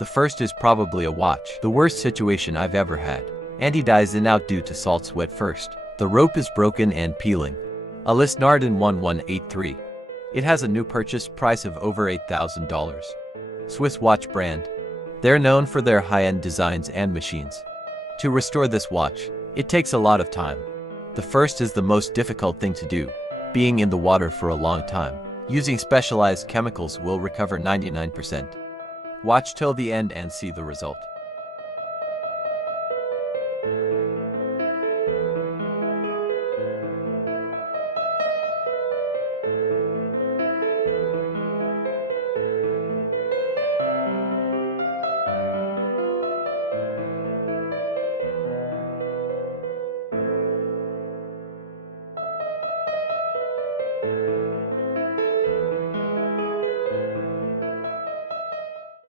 The first is probably a watch, the worst situation I've ever had. Andy dies in out due to salt sweat first. The rope is broken and peeling. Ulysse Nardin 1183. It has a new purchase price of over $8,000. Swiss watch brand. They're known for their high-end designs and machines. To restore this watch, it takes a lot of time. The first is the most difficult thing to do, being in the water for a long time. Using specialized chemicals will recover 99%. Watch till the end and see the result.